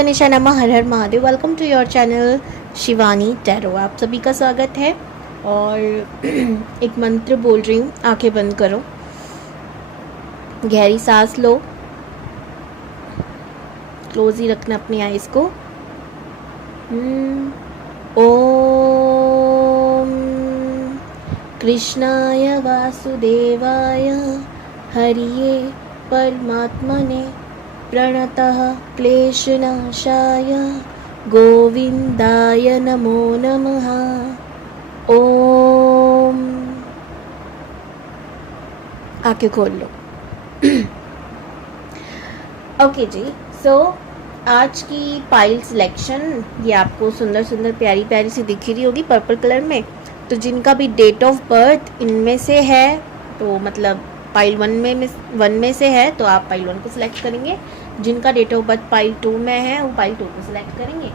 गणेशा नमः। हर हर Mahadev. Welcome to your channel Shivani tarot. आप सभी का स्वागत है। और एक मंत्र बोल रही हूँ, आंखें बंद करो, गहरी सांस लो, क्लोज ही रखना अपनी आइज को। ओम कृष्णाय वासुदेवाय हरिये परमात्मने प्रणतः क्लेशनाशाय गोविंदाय नमो नमः। ओम। आंखें खोल लो। ओके जी, सो आज की पाइल सिलेक्शन ये आपको सुंदर सुंदर प्यारी प्यारी सी दिख रही होगी पर्पल कलर में। तो जिनका भी डेट ऑफ बर्थ इनमें से है, तो मतलब पाइल वन में से है, तो आप पाइल 1 को सिलेक्ट करेंगे। जिनका डेट ऑफ बर्थ पाइल 2 में है वो पाइल 2 को सिलेक्ट करेंगे।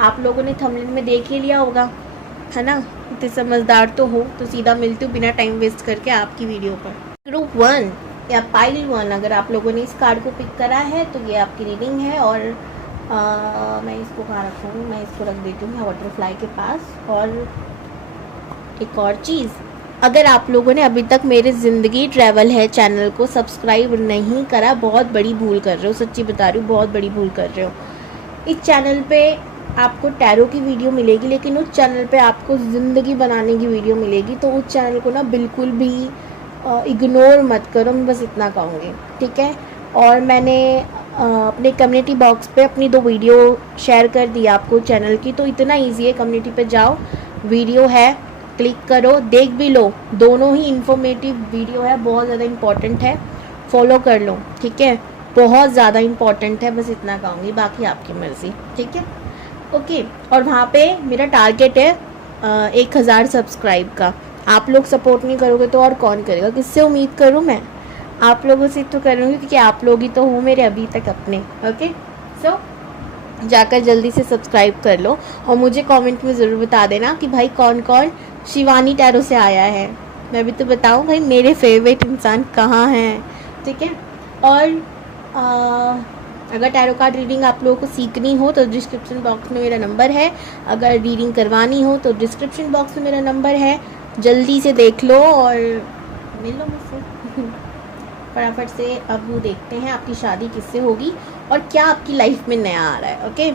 आप लोगों ने थंबनेल में देख ही लिया होगा, है ना। इतने समझदार तो हो, तो सीधा मिलती हूँ बिना टाइम वेस्ट करके आपकी वीडियो पर। ग्रुप 1 या पाइल 1 अगर आप लोगों ने इस कार्ड को पिक करा है तो ये आपकी रीडिंग है। और मैं इसको कहाँ रखूँ, मैं इसको रख देती हूँ बटरफ्लाई के पास। और एक और चीज़, अगर आप लोगों ने अभी तक मेरे ज़िंदगी ट्रैवल है चैनल को सब्सक्राइब नहीं करा, बहुत बड़ी भूल कर रहे हो, सच्ची बता रही हूँ, बहुत बड़ी भूल कर रहे हो। इस चैनल पे आपको टैरो की वीडियो मिलेगी, लेकिन उस चैनल पे आपको ज़िंदगी बनाने की वीडियो मिलेगी। तो उस चैनल को ना बिल्कुल भी इग्नोर मत करो, मैं बस इतना कहूँगी, ठीक है। और मैंने अपने कम्युनिटी बॉक्स पे अपनी 2 वीडियो शेयर कर दी आपको चैनल की। तो इतना ईजी है, कम्युनिटी पे जाओ, वीडियो है, क्लिक करो, देख भी लो। दोनों ही इन्फॉर्मेटिव वीडियो है, बहुत ज़्यादा इम्पॉर्टेंट है, फॉलो कर लो, ठीक है। बहुत ज़्यादा इम्पॉर्टेंट है, बस इतना कहूँगी, बाकी आपकी मर्ज़ी, ठीक है। ओके। और वहाँ पे मेरा टारगेट है 1000 सब्सक्राइब का। आप लोग सपोर्ट नहीं करोगे तो और कौन करेगा, किससे उम्मीद करूँ मैं? आप लोगों से तो करूँगी, क्योंकि आप लोग ही तो हो मेरे अभी तक अपने। ओके, सो जाकर जल्दी से सब्सक्राइब कर लो। और मुझे कमेंट में ज़रूर बता देना कि भाई कौन कौन शिवानी टैरो से आया है। मैं भी तो बताऊँ भाई मेरे फेवरेट इंसान कहाँ हैं, ठीक है। और अगर टैरो कार्ड रीडिंग आप लोगों को सीखनी हो तो डिस्क्रिप्शन बॉक्स में मेरा नंबर है। अगर रीडिंग करवानी हो तो डिस्क्रिप्शन बॉक्स में मेरा नंबर है, जल्दी से देख लो और मिल लो मुझसे फटाफट से। अब वो देखते हैं आपकी शादी किससे होगी और क्या आपकी लाइफ में नया आ रहा है। ओके।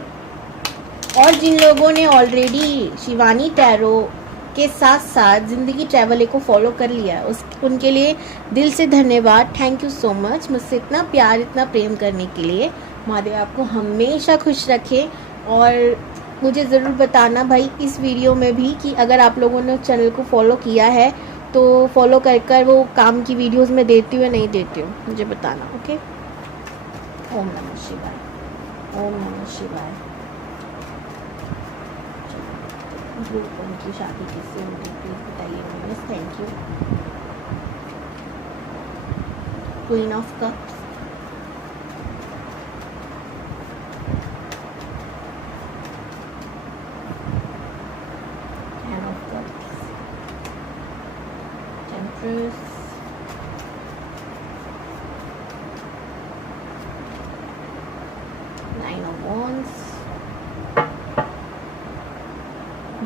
और जिन लोगों ने ऑलरेडी शिवानी टैरो के साथ साथ ज़िंदगी ट्रैवल को फॉलो कर लिया है, उनके लिए दिल से धन्यवाद। थैंक यू सो मच मुझसे इतना प्यार, इतना प्रेम करने के लिए। महादेव आपको हमेशा खुश रखे। और मुझे ज़रूर बताना भाई इस वीडियो में भी कि अगर आप लोगों ने चैनल को फॉलो किया है तो फॉलो कर वो काम की वीडियोस में देती हूँ या नहीं देती हूँ, मुझे बताना। ओके। ओम नमः शिवाय, ओम नमः शिवाय। ग्रुप 1 की शादी किससे होगी प्लीज़ बताइए मुझे। Thank you. Queen of cups, ten of cups, temperance, nine of wands,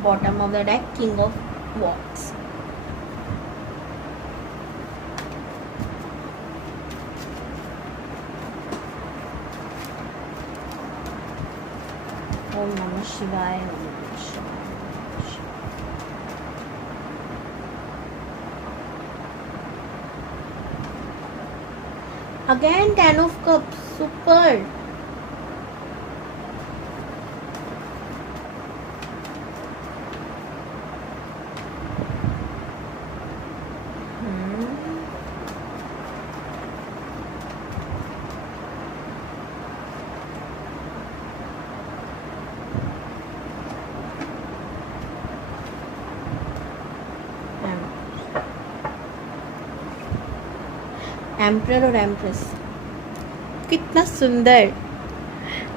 bottom of the deck king of wands। ओम नमः शिवाय, ओम नमः शिवाय, ओम नमः शिवाय। Again 10 of cups, super. Emperor और एम्प्रेस, कितना सुंदर,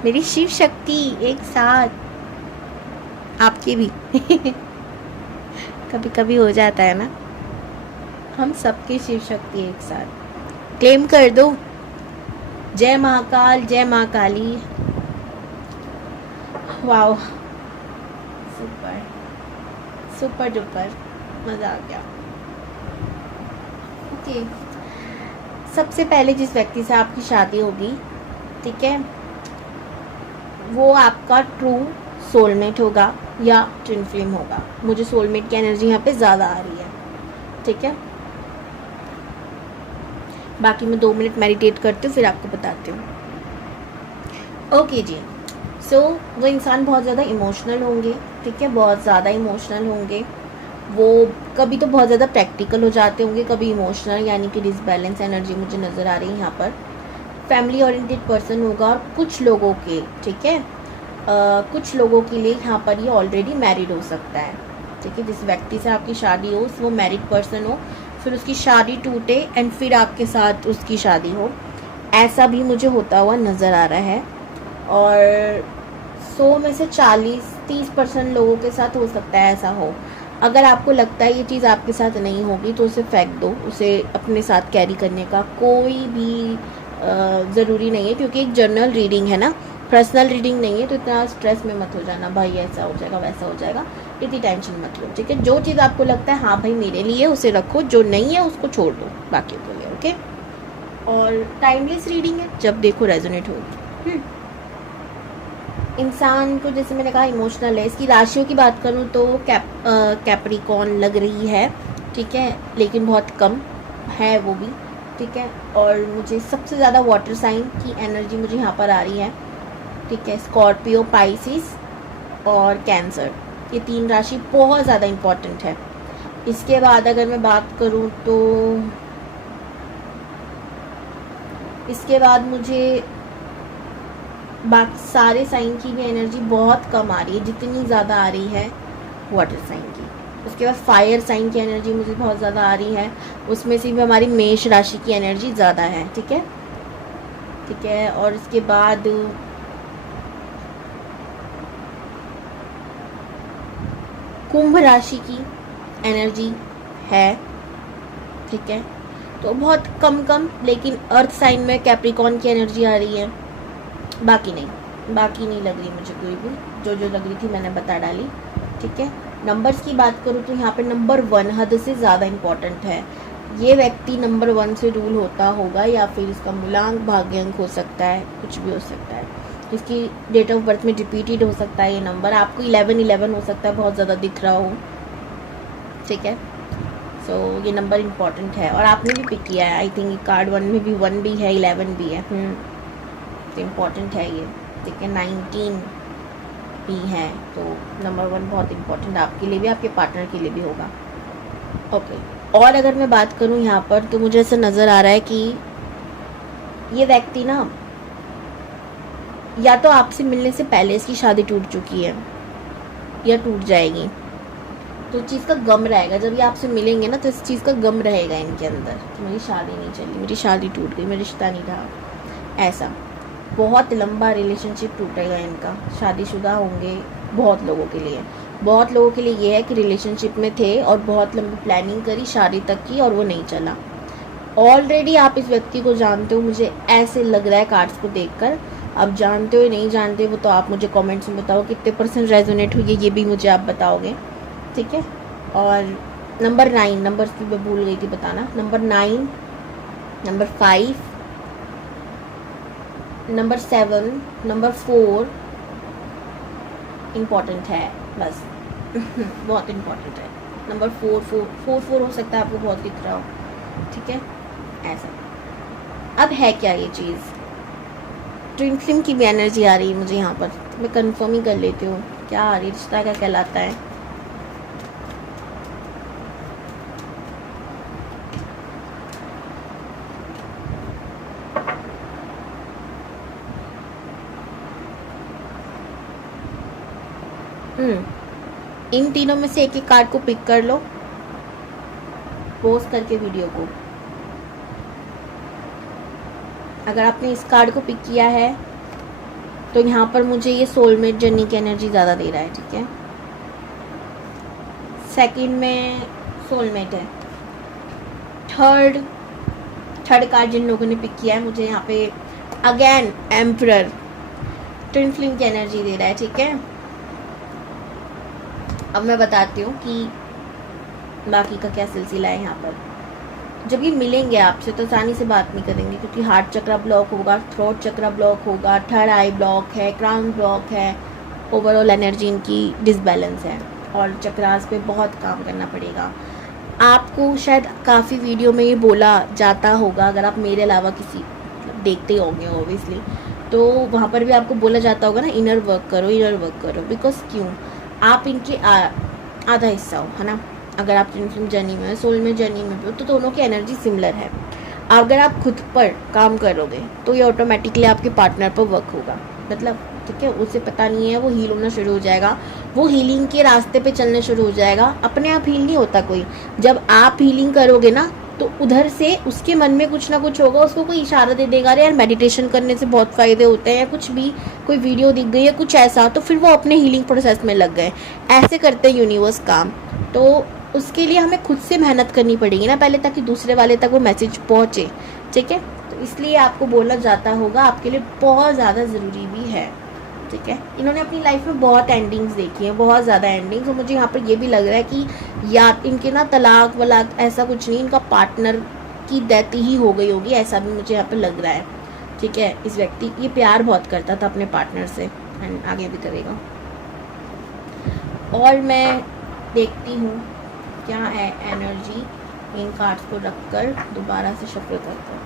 मेरी शिव शक्ति एक साथ। आपकी भी कभी कभी हो जाता है ना, हम सबकी शिव शक्ति एक साथ। क्लेम कर दो, जय महाकाल, जय माँ काली। वाओ, सुपर सुपर डुपर, मज़ा आ गया। ओके, सबसे पहले जिस व्यक्ति से आपकी शादी होगी, ठीक है, वो आपका ट्रू सोलमेट होगा या ट्विन फ्लेम होगा। मुझे सोलमेट की एनर्जी यहाँ पे ज़्यादा आ रही है, ठीक है। बाकी मैं 2 मिनट मेडिटेट करती हूँ, फिर आपको बताती हूँ। ओके जी, सो वो इंसान बहुत ज़्यादा इमोशनल होंगे, ठीक है, बहुत ज़्यादा इमोशनल होंगे। वो कभी तो बहुत ज़्यादा प्रैक्टिकल हो जाते होंगे, कभी इमोशनल, यानी कि डिसबैलेंस एनर्जी मुझे नज़र आ रही है यहाँ पर। फैमिली ओरिएंटेड पर्सन होगा, और कुछ लोगों के, ठीक है, कुछ लोगों के लिए यहाँ पर ये ऑलरेडी मैरिड हो सकता है, ठीक है। जिस व्यक्ति से आपकी शादी हो वो मैरिड पर्सन हो, फिर उसकी शादी टूटे एंड फिर आपके साथ उसकी शादी हो, ऐसा भी मुझे होता हुआ नज़र आ रहा है। और 100 में से 40-30% लोगों के साथ हो सकता है ऐसा हो। अगर आपको लगता है ये चीज़ आपके साथ नहीं होगी तो उसे फेंक दो, उसे अपने साथ कैरी करने का कोई भी ज़रूरी नहीं है, क्योंकि एक जर्नल रीडिंग है ना, पर्सनल रीडिंग नहीं है। तो इतना स्ट्रेस में मत हो जाना, भाई ऐसा हो जाएगा वैसा हो जाएगा, इतनी टेंशन मत लो, ठीक है। जो चीज़ आपको लगता है हाँ भाई मेरे लिए, उसे रखो, जो नहीं है उसको छोड़ दो बाकी के लिए, ओके। और टाइमलेस रीडिंग है, जब देखो रेजोनेट होगी। इंसान को, जैसे मैंने कहा, इमोशनल है। इसकी राशियों की बात करूँ तो कैप्रिकॉर्न लग रही है, ठीक है, लेकिन बहुत कम है वो भी, ठीक है। और मुझे सबसे ज़्यादा वाटर साइन की एनर्जी मुझे यहाँ पर आ रही है, ठीक है। स्कॉर्पियो, पाइसिस और कैंसर, ये 3 राशि बहुत ज़्यादा इम्पॉर्टेंट है। इसके बाद अगर मैं बात करूँ तो इसके बाद मुझे बाकी सारे साइन की भी एनर्जी बहुत कम आ रही है, जितनी ज़्यादा आ रही है वाटर साइन की। उसके बाद फायर साइन की एनर्जी मुझे बहुत ज़्यादा आ रही है, उसमें से भी हमारी मेष राशि की एनर्जी ज़्यादा है, ठीक है, ठीक है। और इसके बाद कुंभ राशि की एनर्जी है, ठीक है। तो बहुत कम, लेकिन अर्थ साइन में कैप्रिकॉर्न की एनर्जी आ रही है। बाकी नहीं लग रही मुझे कोई भी, जो लग रही थी मैंने बता डाली, ठीक है। नंबर्स की बात करूँ तो यहाँ पे नंबर 1 हद से ज़्यादा इम्पॉर्टेंट है। ये व्यक्ति नंबर 1 से रूल होता होगा, या फिर इसका मूलांक भाग्यांक हो सकता है, कुछ भी हो सकता है। इसकी डेट ऑफ बर्थ में रिपीटेड हो सकता है ये नंबर, आपको 11 हो सकता है, बहुत ज़्यादा दिख रहा हो, ठीक है। सो ये नंबर इम्पॉर्टेंट है, और आपने भी पिक किया है, आई थिंक कार्ड 1 में भी 1 भी है, 11 भी है, तो इम्पॉर्टेंट है ये, ठीक है। 19 भी है, तो नंबर 1 बहुत इम्पॉर्टेंट आपके लिए भी, आपके पार्टनर के लिए भी होगा, ओके। और अगर मैं बात करूँ यहाँ पर तो मुझे ऐसा नज़र आ रहा है कि ये व्यक्ति ना, या तो आपसे मिलने से पहले इसकी शादी टूट चुकी है या टूट जाएगी, तो चीज़ का गम रहेगा। जब ये आपसे मिलेंगे ना तो इस चीज़ का गम रहेगा इनके अंदर कि मेरी शादी नहीं चली, मेरी शादी टूट गई, मेरा रिश्ता नहीं रहा। ऐसा बहुत लंबा रिलेशनशिप टूटेगा इनका, शादीशुदा होंगे बहुत लोगों के लिए। बहुत लोगों के लिए ये है कि रिलेशनशिप में थे और बहुत लंबी प्लानिंग करी, शादी तक की, और वो नहीं चला। ऑलरेडी आप इस व्यक्ति को जानते हो, मुझे ऐसे लग रहा है कार्ड्स को देखकर। अब जानते हो नहीं जानते वो तो आप मुझे कमेंट्स में बताओ, कितने % रेजोनेट हुई है ये भी मुझे आप बताओगे, ठीक है। और नंबर 9, नंबर भी मैं भूल गई थी बताना, number 9, number 5, number 7, number 4 important है बस बहुत इम्पॉर्टेंट है। नंबर 4 हो सकता है आपको बहुत दिख रहा हो, ठीक है, ऐसा। अब है क्या ये चीज़, ट्विन फ्लेम की भी एनर्जी आ रही है मुझे यहाँ पर, तो मैं कंफर्म ही कर लेती हूँ क्या आ रही है, रिश्ता क्या कहलाता है। इन तीनों में से एक एक कार्ड को पिक कर लो, पोस्ट करके वीडियो को। अगर आपने इस कार्ड को पिक किया है तो यहाँ पर मुझे ये सोलमेट जर्नी की एनर्जी ज़्यादा दे रहा है, ठीक है। सेकंड में सोलमेट है। थर्ड कार्ड जिन लोगों ने पिक किया है, मुझे यहाँ पे अगेन एम्परर, ट्विन फ्लेम की एनर्जी दे रहा है, ठीक है। अब मैं बताती हूँ कि बाकी का क्या सिलसिला है यहाँ पर। जब ये मिलेंगे आपसे तो आसानी से बात नहीं करेंगे, क्योंकि हार्ट चक्रा ब्लॉक होगा, थ्रोट चक्रा ब्लॉक होगा, थर्ड आई ब्लॉक है, क्राउन ब्लॉक है, ओवरऑल एनर्जी इनकी डिसबैलेंस है और चक्रास पे बहुत काम करना पड़ेगा। आपको शायद काफ़ी वीडियो में ये बोला जाता होगा, अगर आप मेरे अलावा किसी मतलब देखते होंगे ओबियसली, तो वहाँ पर भी आपको बोला जाता होगा ना, इनर वर्क करो, इनर वर्क करो। बिकॉज क्यों, आप इनके आधा हिस्सा हो, है ना। अगर आप ट्विन जर्नी में हो, सोल में जर्नी में हो, तो दोनों की एनर्जी सिमिलर है। अगर आप खुद पर काम करोगे तो ये ऑटोमेटिकली आपके पार्टनर पर वर्क होगा, मतलब ठीक है। उसे पता नहीं है, वो हील होना शुरू हो जाएगा, वो हीलिंग के रास्ते पे चलने शुरू हो जाएगा। अपने आप हील नहीं होता कोई, जब आप हीलिंग करोगे ना तो उधर से उसके मन में कुछ ना कुछ होगा, उसको कोई इशारा दे देगा, अरे यार मेडिटेशन करने से बहुत फ़ायदे होते हैं, या कुछ भी, कोई वीडियो दिख गई या कुछ ऐसा, तो फिर वो अपने हीलिंग प्रोसेस में लग गए। ऐसे करते हैं यूनिवर्स काम। तो उसके लिए हमें खुद से मेहनत करनी पड़ेगी ना पहले, ताकि दूसरे वाले तक वो मैसेज पहुँचे, ठीक है। तो इसलिए आपको बोला जाता होगा, आपके लिए बहुत ज़्यादा ज़रूरी भी है, ठीक है। इन्होंने अपनी लाइफ में बहुत एंडिंग्स देखी हैं, बहुत ज़्यादा एंडिंग्स। और मुझे यहाँ पर ये भी लग रहा है कि या इनके ना तलाक वलाक ऐसा कुछ नहीं, इनका पार्टनर की डेथ ही हो गई होगी, ऐसा भी मुझे यहाँ पर लग रहा है, ठीक है। इस व्यक्ति ये प्यार बहुत करता था अपने पार्टनर से एंड आगे भी करेगा। और मैं देखती हूँ क्या है एनर्जी, इन कार्ड्स को रखकर दोबारा से शफल करता हूँ।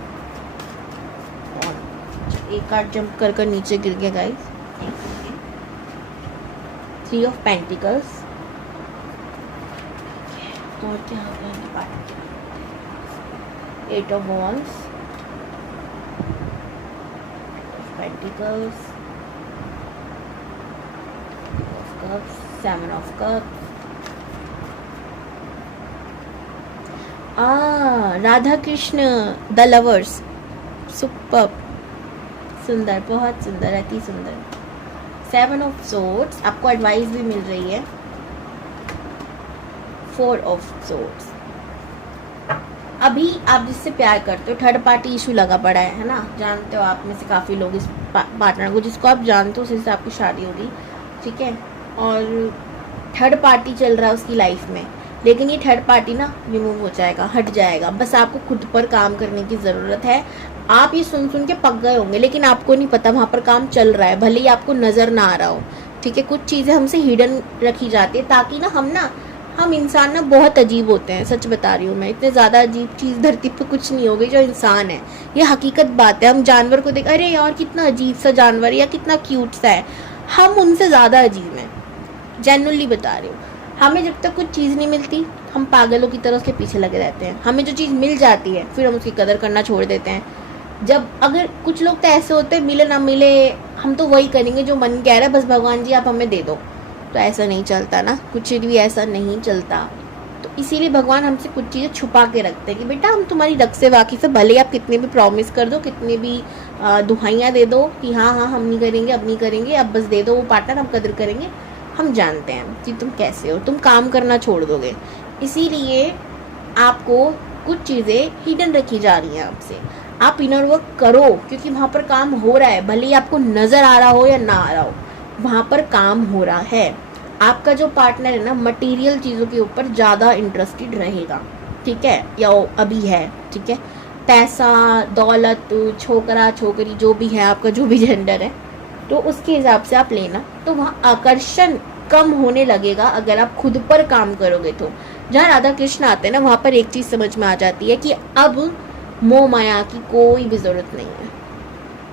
और एक कार्ड जंप कर नीचे गिर गया गाइस। 3 ऑफ पेंटिकल्स, और क्या होगा, 8 of wands, pentacles, of cups, 7 of cups. Radha Krishna the lovers, super सुंदर, बहुत सुंदर, अति सुंदर। 7 ऑफ सोर्ड्स, आपको एडवाइस भी मिल रही है। 4 ऑफ सोर्ड्स, अभी आप जिससे प्यार करते हो, थर्ड पार्टी इशू लगा पड़ा है ना। जानते हो आप में से काफ़ी लोग इस पार्टनर को, जिसको आप जानते हो उससे आपकी शादी होगी, ठीक है। और थर्ड पार्टी चल रहा है उसकी लाइफ में, लेकिन ये थर्ड पार्टी ना रिमूव हो जाएगा, हट जाएगा। बस आपको खुद पर काम करने की ज़रूरत है। आप ये सुन के पक गए होंगे, लेकिन आपको नहीं पता वहाँ पर काम चल रहा है, भले ही आपको नज़र ना आ रहा हो, ठीक है। कुछ चीज़ें हमसे हिडन रखी जाती है, ताकि ना हम इंसान ना बहुत अजीब होते हैं, सच बता रही हूँ मैं। इतने ज़्यादा अजीब चीज़ धरती पर कुछ नहीं होगी जो इंसान है, ये हकीकत बात है। हम जानवर को देख, अरे यार कितना अजीब सा जानवर, या कितना क्यूट सा है, हम उनसे ज़्यादा अजीब हैं, जेन्युइनली बता रही हूँ। हमें जब तक कुछ चीज़ नहीं मिलती, हम पागलों की तरह उसके पीछे लगे रहते हैं। हमें जो चीज़ मिल जाती है, फिर हम उसकी कदर करना छोड़ देते हैं। जब अगर कुछ लोग तो ऐसे होते हैं, मिले ना मिले हम तो वही करेंगे जो मन कह रहा है, बस भगवान जी आप हमें दे दो। तो ऐसा नहीं चलता ना, कुछ भी ऐसा नहीं चलता। तो इसीलिए भगवान हमसे कुछ चीज़ें छुपा के रखते हैं कि बेटा हम तुम्हारी रग से वाकिफ़ है, भले आप कितने भी प्रॉमिस कर दो, कितने भी दुहाइयाँ दे दो कि हाँ हम नहीं करेंगे, अब नहीं करेंगे, अब बस दे दो वो पार्टनर, हम कदर करेंगे। हम जानते हैं कि तुम कैसे हो, तुम काम करना छोड़ दोगे। इसीलिए आपको कुछ चीज़ें हिडन रखी जा रही हैं आपसे। आप इनर वर्क करो, क्योंकि वहाँ पर काम हो रहा है, भले ही आपको नज़र आ रहा हो या ना आ रहा हो, वहाँ पर काम हो रहा है। आपका जो पार्टनर है ना, मटेरियल चीज़ों के ऊपर ज़्यादा इंटरेस्टेड रहेगा, ठीक है, या अभी है, ठीक है। पैसा, दौलत, छोकरा छोकरी जो भी है, आपका जो भी जेंडर है, तो उसके हिसाब से आप लेना। तो वहाँ आकर्षण कम होने लगेगा अगर आप खुद पर काम करोगे। तो जहाँ राधा कृष्ण आते हैं ना, वहाँ पर एक चीज़ समझ में आ जाती है कि अब मोह माया की कोई भी ज़रूरत नहीं है,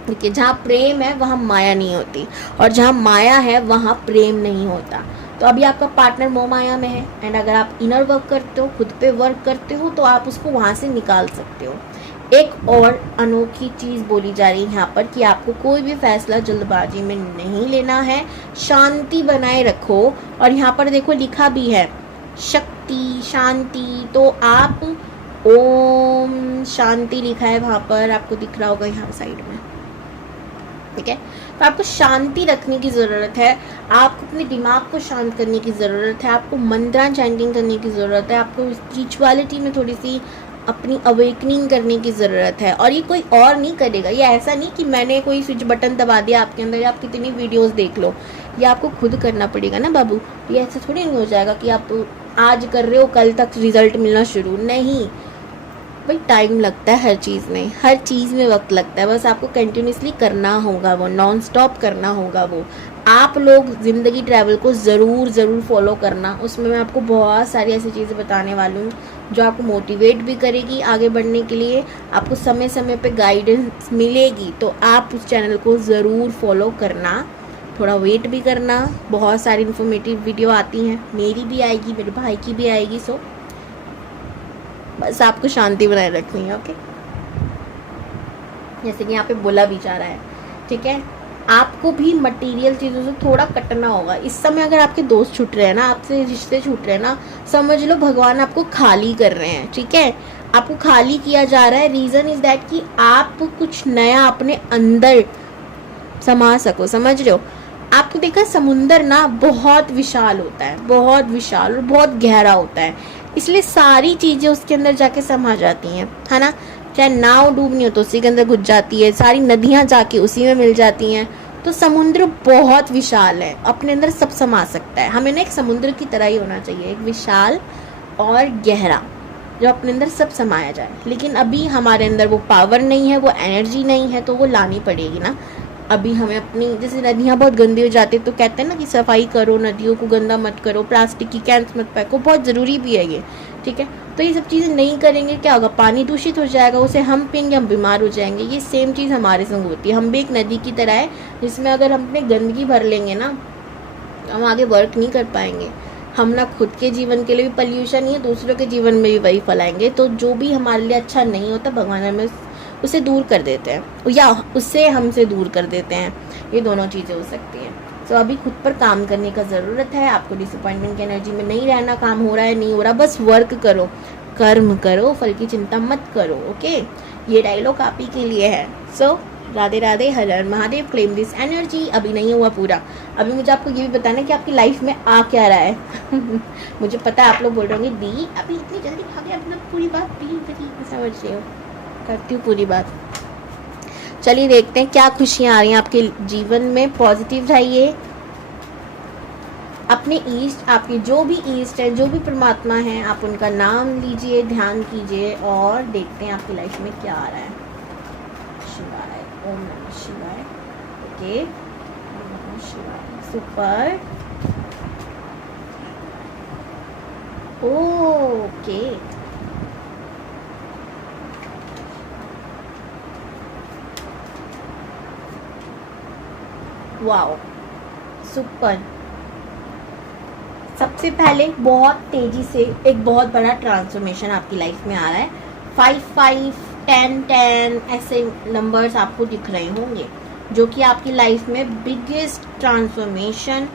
ठीक है। जहाँ प्रेम है वहाँ माया नहीं होती, और जहाँ माया है वहाँ प्रेम नहीं होता। तो अभी आपका पार्टनर मोह माया में है, एंड अगर आप इनर वर्क करते हो, खुद पे वर्क करते हो, तो आप उसको वहाँ से निकाल सकते हो। एक और अनोखी चीज़ बोली जा रही है यहाँ पर कि आपको कोई भी फैसला जल्दबाजी में नहीं लेना है, शांति बनाए रखो। और यहाँ पर देखो लिखा भी है शक्ति, शांति। तो आप ओम शांति लिखा है वहाँ पर, आपको दिख रहा होगा यहाँ साइड में, ठीक है। तो आपको शांति रखने की ज़रूरत है, आपको अपने दिमाग को शांत करने की ज़रूरत है, आपको मंत्रा चैंटिंग करने की ज़रूरत है, आपको स्पिरिचुअलिटी में थोड़ी सी अपनी अवेकनिंग करने की ज़रूरत है, और ये कोई और नहीं करेगा। ये ऐसा नहीं कि मैंने कोई स्विच बटन दबा दिया आपके अंदर, या आप कितनी वीडियोस देख लो, ये आपको खुद करना पड़ेगा ना बाबू। ये ऐसा थोड़ी नहीं हो जाएगा कि आप आज कर रहे हो कल तक रिजल्ट मिलना शुरू, नहीं भाई, टाइम लगता है हर चीज़ में, हर चीज़ में वक्त लगता है। बस आपको कंटिन्यूसली करना होगा, वो नॉन स्टॉप करना होगा। वो आप लोग ज़िंदगी ट्रैवल को ज़रूर फॉलो करना। उसमें मैं आपको बहुत सारी ऐसी चीज़ें बताने वाली हूँ जो आपको मोटिवेट भी करेगी आगे बढ़ने के लिए। आपको समय समय पे गाइडेंस मिलेगी, तो आप उस चैनल को ज़रूर फॉलो करना। थोड़ा वेट भी करना, बहुत सारी इन्फॉर्मेटिव वीडियो आती हैं, मेरी भी आएगी, मेरे भाई की भी आएगी। सो बस आपको शांति बनाए रखनी है, ओके। जैसे कि यहाँ पे बोला भी जा रहा है, ठीक है। आपको भी मटेरियल चीज़ों से थोड़ा कटना होगा। इस समय अगर आपके दोस्त छूट रहे हैं ना, आपसे रिश्ते छूट रहे हैं ना, समझ लो भगवान आपको खाली कर रहे हैं, ठीक है। आपको खाली किया जा रहा है। रीज़न इज़ दैट कि आप कुछ नया अपने अंदर समा सको, समझ रहे हो। आपको देखा समुंदर ना बहुत विशाल होता है, बहुत विशाल और बहुत गहरा होता है, इसलिए सारी चीज़ें उसके अंदर जाके समा जाती हैं, है ना। चाहे नाव डूबनी हो तो उसी के अंदर घुस जाती है, सारी नदियाँ जाके उसी में मिल जाती हैं। तो समुद्र बहुत विशाल है, अपने अंदर सब समा सकता है। हमें ना एक समुद्र की तरह ही होना चाहिए, एक विशाल और गहरा, जो अपने अंदर सब समाया जाए। लेकिन अभी हमारे अंदर वो पावर नहीं है, वो एनर्जी नहीं है, तो वो लानी पड़ेगी ना। अभी हमें अपनी, जैसे नदियाँ बहुत गंदी हो जाती है तो कहते हैं ना कि सफाई करो, नदियों को गंदा मत करो, प्लास्टिक की कैंस मत फेंको, बहुत ज़रूरी भी है ये, ठीक है। तो ये सब चीज़ें नहीं करेंगे क्या होगा, पानी दूषित हो जाएगा, उसे हम पियेंगे, हम बीमार हो जाएंगे। ये सेम चीज़ हमारे संग होती है। हम भी एक नदी की तरह है, जिसमें अगर हम अपने गंदगी भर लेंगे ना, हम आगे वर्क नहीं कर पाएंगे। हम ना खुद के जीवन के लिए भी पॉल्यूशन ही है, दूसरों के जीवन में भी वही फैलाएंगे। तो जो भी हमारे लिए अच्छा नहीं होता, भगवान हमें उसे दूर कर देते हैं, या उससे हमसे दूर कर देते हैं। ये दोनों चीज़ें हो सकती हैं। तो अभी खुद पर काम करने का ज़रूरत है। आपको डिसअपॉइंटमेंट की एनर्जी में नहीं रहना। काम हो रहा है नहीं हो रहा, बस वर्क करो, कर्म करो, फल की चिंता मत करो, ओके। ये डायलॉग आप ही के लिए है। सो राधे राधे, हर हर महादेव, क्लेम दिस एनर्जी। अभी नहीं हुआ पूरा, अभी मुझे आपको ये भी बताना है कि आपकी लाइफ में आ क्या रहा है। मुझे पता है आप लोग बोल रहे होंगे दी अभी इतनी जल्दी भागे, अपना पूरी बात समझ रही हो, करती हूँ पूरी बात। चलिए देखते हैं क्या खुशियाँ आ रही हैं आपके जीवन में। पॉजिटिव रहिए। अपने ईस्ट, आपके जो भी ईस्ट है, जो भी परमात्मा है, आप उनका नाम लीजिए, ध्यान कीजिए, और देखते हैं आपकी लाइफ में क्या आ रहा है। शिवाय, ओम नमः शिवाय, ओके, ओम नमः शिवाय, सुपर, ओके। Wow, super. सबसे पहले बहुत तेजी से एक बहुत बड़ा ट्रांसफॉर्मेशन आपकी लाइफ में आ रहा है। 5 5 10 10 ऐसे नंबर्स आपको दिख रहे होंगे, जो कि आपकी लाइफ में बिगेस्ट ट्रांसफॉर्मेशन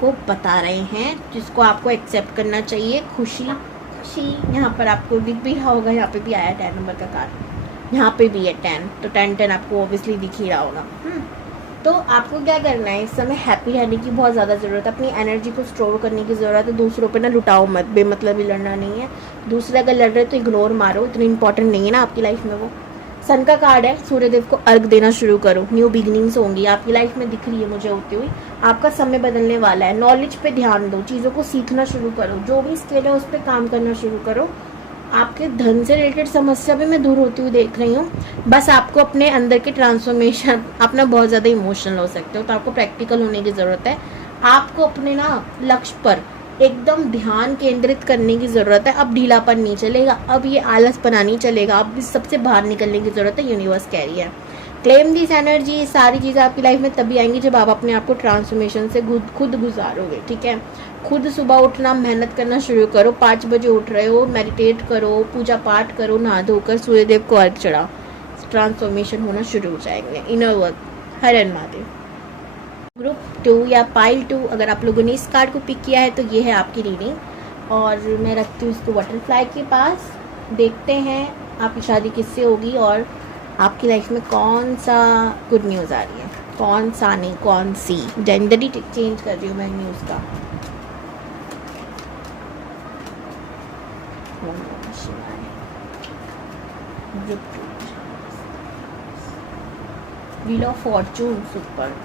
को बता रहे हैं, जिसको आपको एक्सेप्ट करना चाहिए। खुशी खुशी यहाँ पर आपको दिख भी रहा होगा, यहाँ पे भी आया 10 नंबर का कार्ड, यहाँ पे भी है 10, तो 10 10 आपको ऑब्वियसली दिख ही रहा होगा। तो आपको क्या करना है, इस समय हैप्पी रहने की बहुत ज़्यादा ज़रूरत है। अपनी एनर्जी को स्टोर करने की ज़रूरत है। दूसरों पे ना लुटाओ मत, बेमतलब ही लड़ना नहीं है। दूसरे अगर लड़ रहे तो इग्नोर मारो, इतनी इंपॉर्टेंट नहीं है ना आपकी लाइफ में वो। सन का कार्ड है, सूर्यदेव को अर्घ देना शुरू करो। न्यू बिगिनिंग्स होंगी आपकी लाइफ में, दिख रही है मुझे होती हुई। आपका समय बदलने वाला है। नॉलेज पे ध्यान दो, चीज़ों को सीखना शुरू करो, जो भी स्किल है उस पर काम करना शुरू करो। आपके धन से रिलेटेड समस्या भी मैं दूर होती हुई देख रही हूँ। बस आपको अपने अंदर के ट्रांसफॉर्मेशन, अपना बहुत ज़्यादा इमोशनल हो सकते हो, तो आपको प्रैक्टिकल होने की ज़रूरत है। आपको अपने ना लक्ष्य पर एकदम ध्यान केंद्रित करने की ज़रूरत है। अब ढीलापन नहीं चलेगा, अब ये आलसपना नहीं चलेगा, अब इस सबसे बाहर निकलने की ज़रूरत है। यूनिवर्स कह रही है क्लेम दिस एनर्जी। सारी चीज़ें आपकी लाइफ में तभी आएंगी जब आप अपने आप को ट्रांसफॉर्मेशन से खुद गुजारोगे, ठीक है। खुद सुबह उठना, मेहनत करना शुरू करो। 5 बजे उठ रहे हो, मेडिटेट करो, पूजा पाठ करो, नहा धोकर सूर्यदेव को अर्घ चढ़ाओ। ट्रांसफॉर्मेशन होना शुरू हो जाएंगे। Inner work. हर हर महादेव। ग्रुप 2 या पाइल 2, अगर आप लोगों ने इस कार्ड को पिक किया है तो ये है आपकी रीडिंग, और मैं रखती हूँ इसको बटरफ्लाई के पास। देखते हैं आपकी शादी किससे होगी और आपकी लाइफ में कौन सा गुड न्यूज़ आ रही है, कौन सा नहीं, कौन सी। जेंडर ही चेंज कर रही हूँ मैं न्यूज़ का। ओम नमः शिवाय। Wheel of Fortune, super.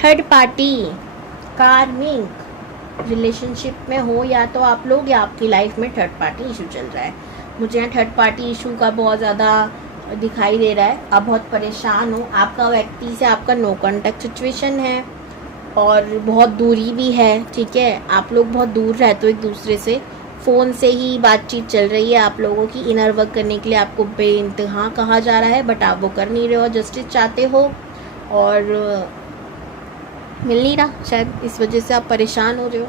Third party, कार्मिक रिलेशनशिप में हो या तो आप लोग या आपकी लाइफ में थर्ड पार्टी इशू चल रहा है। मुझे यहाँ थर्ड पार्टी इशू का बहुत ज़्यादा दिखाई दे रहा है। आप बहुत परेशान हो, आपका व्यक्ति से आपका नो कॉन्टैक्ट सिचुएशन है और बहुत दूरी भी है, ठीक है। आप लोग बहुत दूर रहते हो एक दूसरे से, फ़ोन से ही बातचीत चल रही है आप लोगों की। इनर वर्क करने के लिए आपको बेइंतहा कहा जा रहा है, बट आप वो कर नहीं रहे हो, जस्टिस चाहते हो और मिल नहीं रहा, शायद इस वजह से आप परेशान हो रहे हो।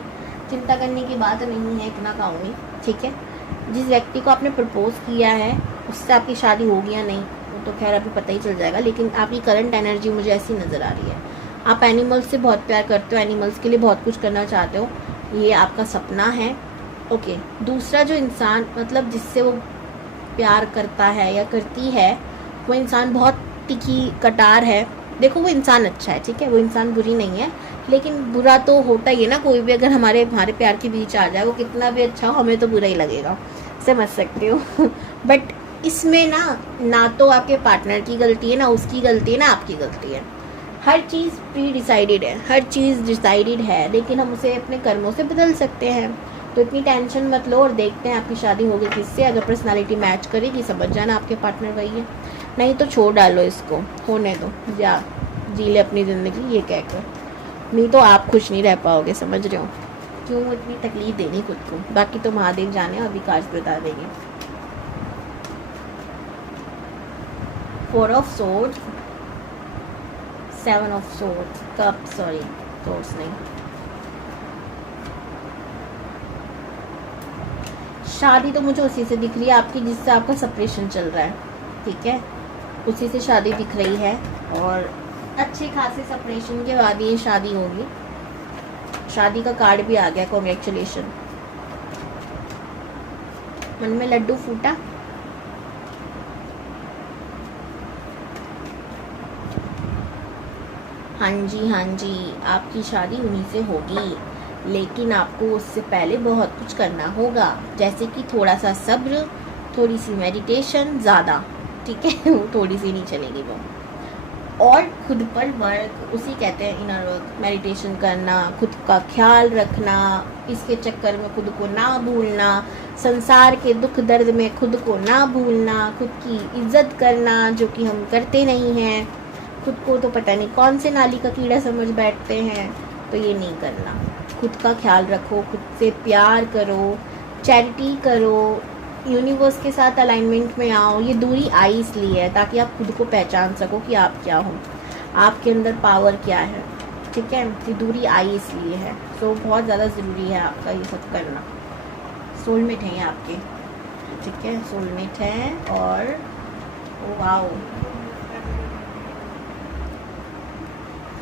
चिंता करने की बात नहीं है, इतना कहूँगी, ठीक है। जिस व्यक्ति को आपने प्रपोज किया है उससे आपकी शादी होगी या नहीं वो तो खैर अभी पता ही चल जाएगा, लेकिन आपकी करंट एनर्जी मुझे ऐसी नज़र आ रही है। आप एनिमल्स से बहुत प्यार करते हो, एनिमल्स के लिए बहुत कुछ करना चाहते हो, ये आपका सपना है, ओके। दूसरा जो इंसान मतलब जिससे वो प्यार करता है या करती है, वो इंसान बहुत तीखी कटार है। देखो वो इंसान अच्छा है, ठीक है, वो इंसान बुरी नहीं है, लेकिन बुरा तो होता ही है ना। कोई भी अगर हमारे प्यार के बीच आ जाए, वो कितना भी अच्छा हो, हमें तो बुरा ही लगेगा, समझ सकते हो। बट इसमें ना तो आपके पार्टनर की गलती है, ना उसकी गलती है, ना आपकी गलती है। हर चीज़ प्री डिसाइडेड है, हर चीज़ डिसाइडेड है, लेकिन हम उसे अपने कर्मों से बदल सकते हैं। तो इतनी टेंशन मत लो और देखते हैं आपकी शादी होगी किससे। अगर पर्सनालिटी मैच करेगी समझ जाना आपके पार्टनर वही है, नहीं तो छोड़ डालो इसको, होने दो, या जी ले अपनी ज़िंदगी ये कहकर। नहीं तो आप खुश नहीं रह पाओगे, समझ रहे हो। क्यों इतनी तकलीफ देनी खुद को, बाकी तो महादेव जाने और विकास बता देंगे। 4 of swords, 7 of swords, cup, sorry swords नहीं। शादी तो मुझे उसी से दिख रही है आपकी जिससे आपका सेपरेशन चल रहा है, ठीक है, उसी से शादी दिख रही है और अच्छे खासे सेपरेशन के बाद ये शादी होगी। शादी का कार्ड भी आ गया, कॉन्ग्रेचुलेशन। मन में लड्डू फूटा, हाँ जी, आपकी शादी उन्हीं से होगी, लेकिन आपको उससे पहले बहुत कुछ करना होगा, जैसे कि थोड़ा सा सब्र, थोड़ी सी मेडिटेशन, ज़्यादा, ठीक है, वो थोड़ी सी नहीं चलेगी वो। और खुद पर वर्क, उसी कहते हैं इनर वर्क, मेडिटेशन करना, खुद का ख्याल रखना, इसके चक्कर में खुद को ना भूलना, संसार के दुख दर्द में खुद को ना भूलना, खुद की इज्जत करना जो कि हम करते नहीं हैं। खुद को तो पता नहीं कौन से नाली का कीड़ा समझ बैठते हैं, तो ये नहीं करना। खुद का ख्याल रखो, खुद से प्यार करो, चैरिटी करो, यूनिवर्स के साथ अलाइनमेंट में आओ। ये दूरी आई इसलिए है ताकि आप खुद को पहचान सको कि आप क्या हो, आपके अंदर पावर क्या है, ठीक है। ये दूरी आई इसलिए है, तो बहुत ज़्यादा ज़रूरी है आपका ये सब करना। सोलमेट हैं आपके, ठीक है, सोलमेट हैं। और वाओ,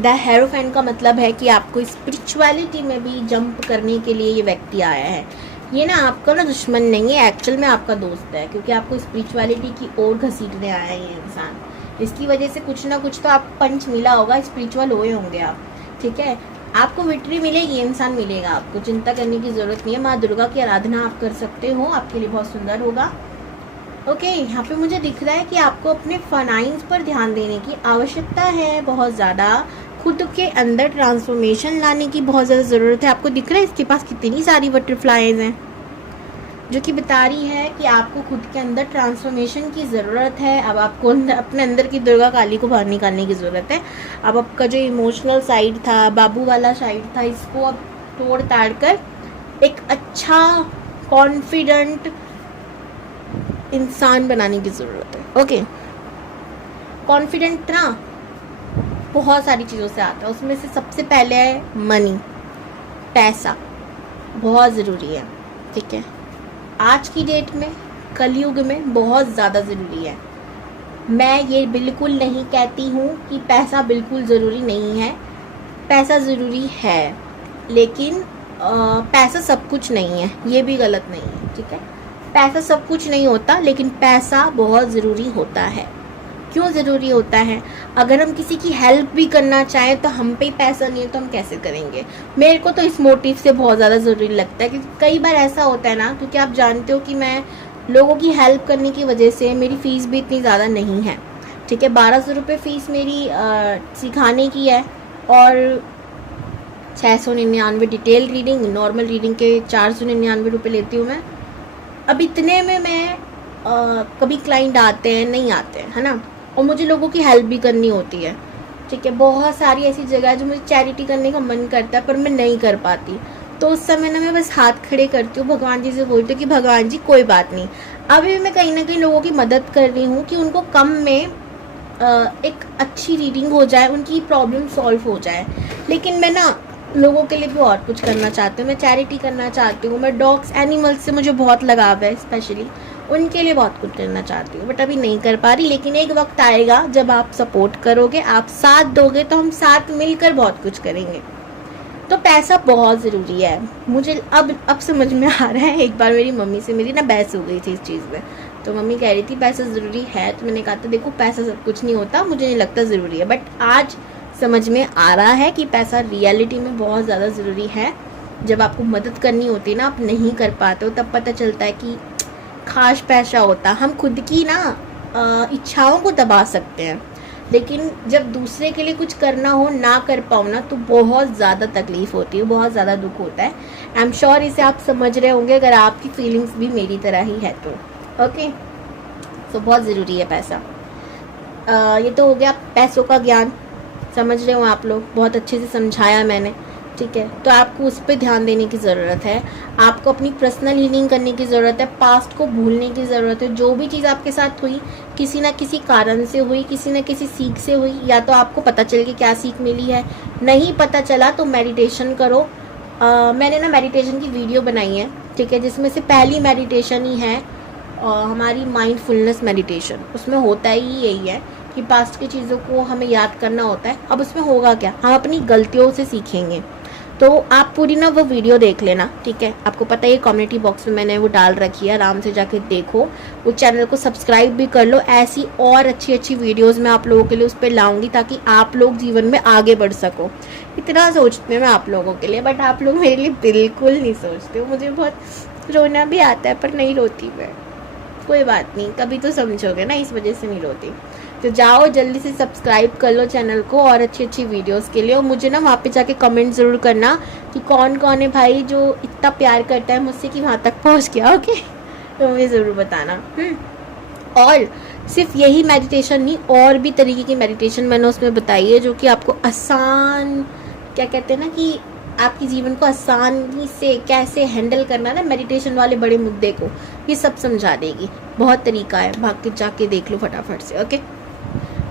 द हेरोफेंट का मतलब है कि आपको स्पिरिचुअलिटी में भी जंप करने के लिए ये व्यक्ति आया है। ये ना आपका ना दुश्मन नहीं है, एक्चुअल में आपका दोस्त है, क्योंकि आपको स्पिरिचुअलिटी की ओर घसीटने आया है ये इंसान। इसकी वजह से कुछ ना कुछ तो आप पंच मिला होगा, स्पिरिचुअल हुए होंगे आप, ठीक है। आपको विक्ट्री मिलेगी, इंसान मिलेगा, आपको चिंता करने की ज़रूरत नहीं है। माँ दुर्गा की आराधना आप कर सकते हो, आपके लिए बहुत सुंदर होगा, ओके। यहाँ पे मुझे दिख रहा है कि आपको अपने फाइनेंस पर ध्यान देने की आवश्यकता है, बहुत ज़्यादा खुद के अंदर ट्रांसफॉर्मेशन लाने की बहुत ज़्यादा ज़रूरत है। आपको दिख रहा है इसके पास कितनी सारी बटरफ्लाइज हैं, जो कि बता रही है कि आपको खुद के अंदर ट्रांसफॉर्मेशन की ज़रूरत है। अब आपको अपने अंदर की दुर्गा काली को बाहर निकालने की ज़रूरत है। अब आपका जो इमोशनल साइड था, बाबू वाला साइड था, इसको अब तोड़ ताड़ कर एक अच्छा कॉन्फिडेंट इंसान बनाने की ज़रूरत है, ओके। कॉन्फिडेंट ना बहुत सारी चीज़ों से आता है, उसमें से सबसे पहले है मनी, पैसा बहुत ज़रूरी है, ठीक है। आज की डेट में, कलयुग में बहुत ज़्यादा ज़रूरी है। मैं ये बिल्कुल नहीं कहती हूँ कि पैसा बिल्कुल ज़रूरी नहीं है, पैसा ज़रूरी है, लेकिन पैसा सब कुछ नहीं है, ये भी गलत नहीं है, ठीक है। पैसा सब कुछ नहीं होता, लेकिन पैसा बहुत ज़रूरी होता है। क्यों ज़रूरी होता है? अगर हम किसी की हेल्प भी करना चाहें तो हम पे ही पैसा नहीं है तो हम कैसे करेंगे? मेरे को तो इस मोटिव से बहुत ज़्यादा ज़रूरी लगता है, क्योंकि कई बार ऐसा होता है ना, क्योंकि आप जानते हो कि मैं लोगों की हेल्प करने की वजह से मेरी फ़ीस भी इतनी ज़्यादा नहीं है, ठीक है। 1200 रुपये फ़ीस मेरी सिखाने की है, और 699 डिटेल रीडिंग, नॉर्मल रीडिंग के 499 रुपये लेती हूँ मैं। अब इतने में मैं कभी क्लाइंट आते हैं, नहीं आते हैं, है ना, और मुझे लोगों की हेल्प भी करनी होती है, ठीक है। बहुत सारी ऐसी जगह है जो मुझे चैरिटी करने का मन करता है पर मैं नहीं कर पाती, तो उस समय ना मैं बस हाथ खड़े करती हूँ, भगवान जी से बोलती हूँ कि भगवान जी कोई बात नहीं, अभी मैं कहीं ना कहीं लोगों की मदद कर रही हूँ कि उनको कम में एक अच्छी रीडिंग हो जाए, उनकी प्रॉब्लम सॉल्व हो जाए। लेकिन मैं ना लोगों के लिए भी और कुछ करना चाहती हूँ, मैं चैरिटी करना चाहती हूँ, मैं डॉग्स एनिमल्स से मुझे बहुत लगाव है, स्पेशली उनके लिए बहुत कुछ करना चाहती हूँ, बट अभी नहीं कर पा रही। लेकिन एक वक्त आएगा जब आप सपोर्ट करोगे, आप साथ दोगे, तो हम साथ मिलकर बहुत कुछ करेंगे। तो पैसा बहुत ज़रूरी है, मुझे अब समझ में आ रहा है। एक बार मेरी मम्मी से मेरी ना बहस हो गई थी इस चीज़ में, तो मम्मी कह रही थी पैसा ज़रूरी है, तो मैंने कहा था देखो पैसा सब कुछ नहीं होता, मुझे नहीं लगता ज़रूरी है, बट आज समझ में आ रहा है कि पैसा रियलिटी में बहुत ज़्यादा ज़रूरी है। जब आपको मदद करनी होती है ना, आप नहीं कर पाते हो, तब पता चलता है कि खास पैसा होता। हम खुद की ना इच्छाओं को दबा सकते हैं, लेकिन जब दूसरे के लिए कुछ करना हो, ना कर पाओ ना, तो बहुत ज़्यादा तकलीफ़ होती है, बहुत ज़्यादा दुख होता है। आई एम श्योर इसे आप समझ रहे होंगे, अगर आपकी फीलिंग्स भी मेरी तरह ही है तो। ओके, तो बहुत ज़रूरी है पैसा। ये तो हो गया पैसों का ज्ञान, समझ रहे हो आप लोग, बहुत अच्छे से समझाया मैंने, ठीक है। तो आपको उस पर ध्यान देने की ज़रूरत है, आपको अपनी पर्सनल हीलिंग करने की ज़रूरत है, पास्ट को भूलने की ज़रूरत है। जो भी चीज़ आपके साथ हुई, किसी ना किसी कारण से हुई, किसी ना किसी सीख से हुई, या तो आपको पता चल कि क्या सीख मिली है, नहीं पता चला तो मेडिटेशन करो। मैंने ना मेडिटेशन की वीडियो बनाई है, ठीक है, जिसमें से पहली मेडिटेशन ही है हमारी माइंडफुलनेस मेडिटेशन। उसमें होता ही यही है कि पास्ट की चीज़ों को हमें याद करना होता है। अब उसमें होगा क्या, हम अपनी गलतियों से सीखेंगे। तो आप पूरी ना वो वीडियो देख लेना, ठीक है। आपको पता है कम्युनिटी बॉक्स में मैंने वो डाल रखी है, आराम से जाके देखो, वो चैनल को सब्सक्राइब भी कर लो। ऐसी और अच्छी अच्छी वीडियोस मैं आप लोगों के लिए उस पर लाऊंगी, ताकि आप लोग जीवन में आगे बढ़ सको। इतना सोचती हूँ मैं आप लोगों के लिए, बट आप लोग मेरे लिए बिल्कुल नहीं सोचते हो। मुझे बहुत रोना भी आता है, पर नहीं रोती मैं, कोई बात नहीं, कभी तो समझोगे ना, इस वजह से नहीं रोती। तो जाओ जल्दी से सब्सक्राइब कर लो चैनल को, और अच्छी अच्छी वीडियोस के लिए। और मुझे ना वहाँ पे जाके कमेंट ज़रूर करना कि कौन कौन है भाई जो इतना प्यार करता है मुझसे कि वहाँ तक पहुँच गया, ओके। तो मुझे ज़रूर बताना। और सिर्फ यही मेडिटेशन नहीं, और भी तरीके की मेडिटेशन मैंने उसमें बताई है, जो कि आपको आसान, क्या कहते हैं ना, कि आपके जीवन को आसानी से कैसे हैंडल करना ना, मेडिटेशन वाले बड़े मुद्दे को, ये सब समझा देगी। बहुत तरीका है, भाग के जाके देख लो फटाफट से, ओके।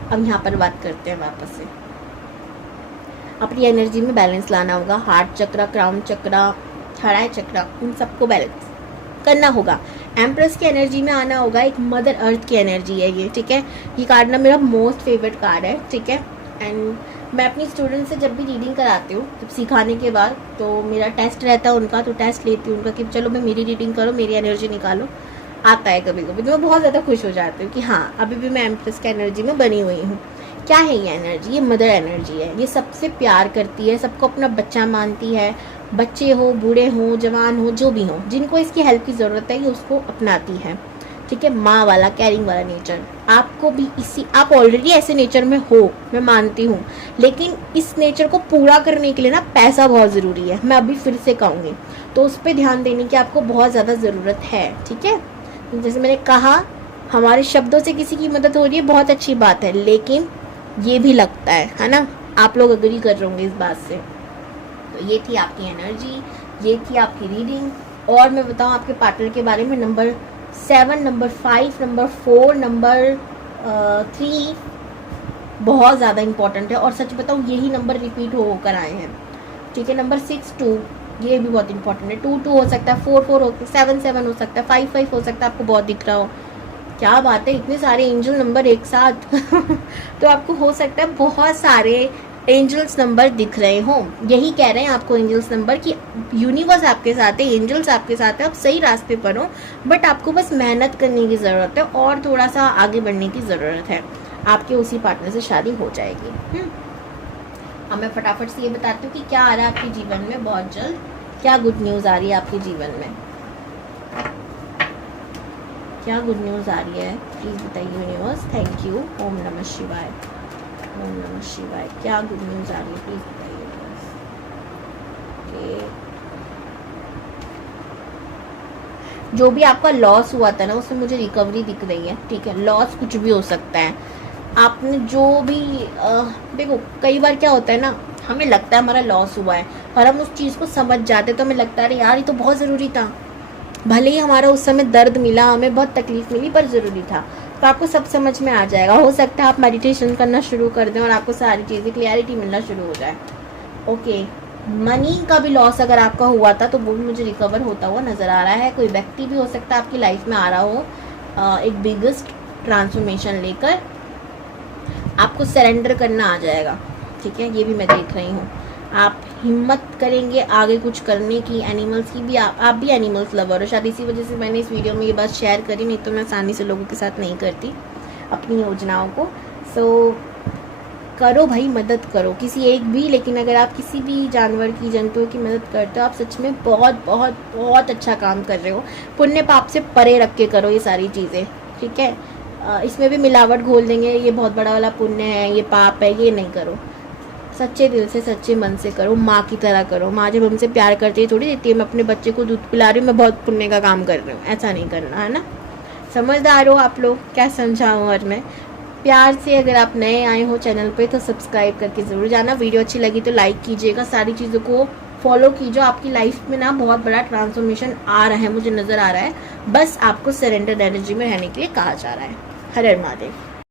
अब यहाँ पर बात करते हैं वापस से। अपनी एनर्जी में बैलेंस लाना होगा, हार्ट चक्रा, क्राउन चक्रा, थर्ड चक्रा, इन सबको बैलेंस करना होगा। एम्प्रेस की एनर्जी में आना होगा, एक मदर अर्थ की एनर्जी है ये, ठीक है। ये कार्ड ना मेरा मोस्ट फेवरेट कार्ड है, ठीक है। एंड मैं अपनी स्टूडेंट से जब भी रीडिंग कराती हूँ, जब सिखाने के बाद, तो मेरा टेस्ट रहता है उनका, तो टेस्ट लेती हूँ उनका कि चलो मैं मेरी रीडिंग करो, मेरी एनर्जी निकालो। आता है कभी कभी, तो मैं बहुत ज़्यादा खुश हो जाती हूँ कि हाँ अभी भी मैं एम्प्रेस की एनर्जी में बनी हुई हूँ। क्या है ये एनर्जी? ये मदर एनर्जी है, ये सबसे प्यार करती है, सबको अपना बच्चा मानती है, बच्चे हो, बूढ़े हो, जवान हो, जो भी हो, जिनको इसकी हेल्प की ज़रूरत है, ये उसको अपनाती है, ठीक है। माँ वाला, कैरिंग वाला नेचर आपको भी आप ऑलरेडी ऐसे नेचर में हो, मैं मानती हूँ, लेकिन इस नेचर को पूरा करने के लिए ना पैसा बहुत ज़रूरी है। मैं अभी फिर से कहूँगी, तो उस पर ध्यान देने की आपको बहुत ज़्यादा ज़रूरत है, ठीक है। जैसे मैंने कहा, हमारे शब्दों से किसी की मदद हो रही है, बहुत अच्छी बात है, लेकिन ये भी लगता है ना, आप लोग अग्री कर रहे होंगे इस बात से। तो ये थी आपकी एनर्जी, ये थी आपकी रीडिंग। और मैं बताऊँ आपके पार्टनर के बारे में, नंबर 7, नंबर 5, नंबर 4, नंबर 3 बहुत ज़्यादा इंपॉर्टेंट है, और सच बताऊँ यही नंबर रिपीट होकर आए हैं, ठीक है। नंबर 6, 2, ये भी बहुत इंपॉर्टेंट है। 2, 2 हो सकता है, 4, 4 हो सकता है, 7, 7 हो सकता है, 5, 5 हो सकता है, आपको बहुत दिख रहा हो, क्या बात है, इतने सारे एंजल नंबर एक साथ तो आपको हो सकता है बहुत सारे एंजल्स नंबर दिख रहे हो। यही कह रहे हैं आपको एंजल्स नंबर कि यूनिवर्स आपके साथ है, एंजल्स आपके साथ है, आप सही रास्ते पर हो, बट आपको बस मेहनत करने की ज़रूरत है और थोड़ा सा आगे बढ़ने की ज़रूरत है। आपके उसी पार्टनर से शादी हो जाएगी। अब मैं फटाफट से ये बताती हूँ कि क्या आ रहा है आपके जीवन में बहुत जल्द, क्या गुड न्यूज़ आ रही है आपके जीवन में, क्या गुड न्यूज़ आ रही है, प्लीज़ बताइए यूनिवर्स। Thank you. ओम नमः शिवाय, ओम नमः शिवाय। क्या गुड न्यूज़ आ रही है, प्लीज़ बताइए यूनिवर्स। जो भी आपका लॉस हुआ था ना, उसमें मुझे रिकवरी दिख रही है। ठीक है, लॉस कुछ भी हो सकता है। आपने जो भी देखो, कई बार क्या होता है ना, हमें लगता है हमारा लॉस हुआ है और हम उस चीज़ को समझ जाते तो हमें लगता है अरे यार ये तो बहुत ज़रूरी था, भले ही हमारा उस समय दर्द मिला, हमें बहुत तकलीफ मिली, पर ज़रूरी था। तो आपको सब समझ में आ जाएगा। हो सकता है आप मेडिटेशन करना शुरू कर दें और आपको सारी चीज़ें क्लियरिटी मिलना शुरू हो जाए। ओके, मनी का भी लॉस अगर आपका हुआ था तो वो भी मुझे रिकवर होता हुआ नज़र आ रहा है। कोई व्यक्ति भी हो सकता है आपकी लाइफ में आ रहा हो एक बिगेस्ट ट्रांसफॉर्मेशन लेकर, आपको सरेंडर करना आ जाएगा। ठीक है, ये भी मैं देख रही हूँ। आप हिम्मत करेंगे आगे कुछ करने की। एनिमल्स की भी आप भी एनिमल्स लवर हो शायद, इसी वजह से मैंने इस वीडियो में ये बात शेयर करी, नहीं तो मैं आसानी से लोगों के साथ नहीं करती अपनी योजनाओं को। सो करो भाई, मदद करो किसी एक भी, लेकिन अगर आप किसी भी जानवर की, जंतुओं की मदद करते हो, आप सच में बहुत बहुत बहुत अच्छा काम कर रहे हो। पुण्य पाप से परे रख के करो ये सारी चीज़ें। ठीक है, इसमें भी मिलावट घोल देंगे, ये बहुत बड़ा वाला पुण्य है, ये पाप है, ये नहीं करो। सच्चे दिल से, सच्चे मन से करो, माँ की तरह करो। माँ जब हमसे प्यार करती है थोड़ी देती है मैं अपने बच्चे को दूध पिला रही हूँ, मैं बहुत पुण्य का काम कर रही हूँ, ऐसा नहीं करना है ना। समझदार हो आप लोग, क्या समझाऊँ। और मैं प्यार से, अगर आप नए आए हो चैनल पे तो सब्सक्राइब करके ज़रूर जाना। वीडियो अच्छी लगी तो लाइक कीजिएगा, सारी चीज़ों को फॉलो कीजिए। आपकी लाइफ में ना बहुत बड़ा ट्रांसफॉर्मेशन आ रहा है, मुझे नज़र आ रहा है। बस आपको सरेंडर एनर्जी में रहने के लिए कहा जा रहा है। हर हर महादेव।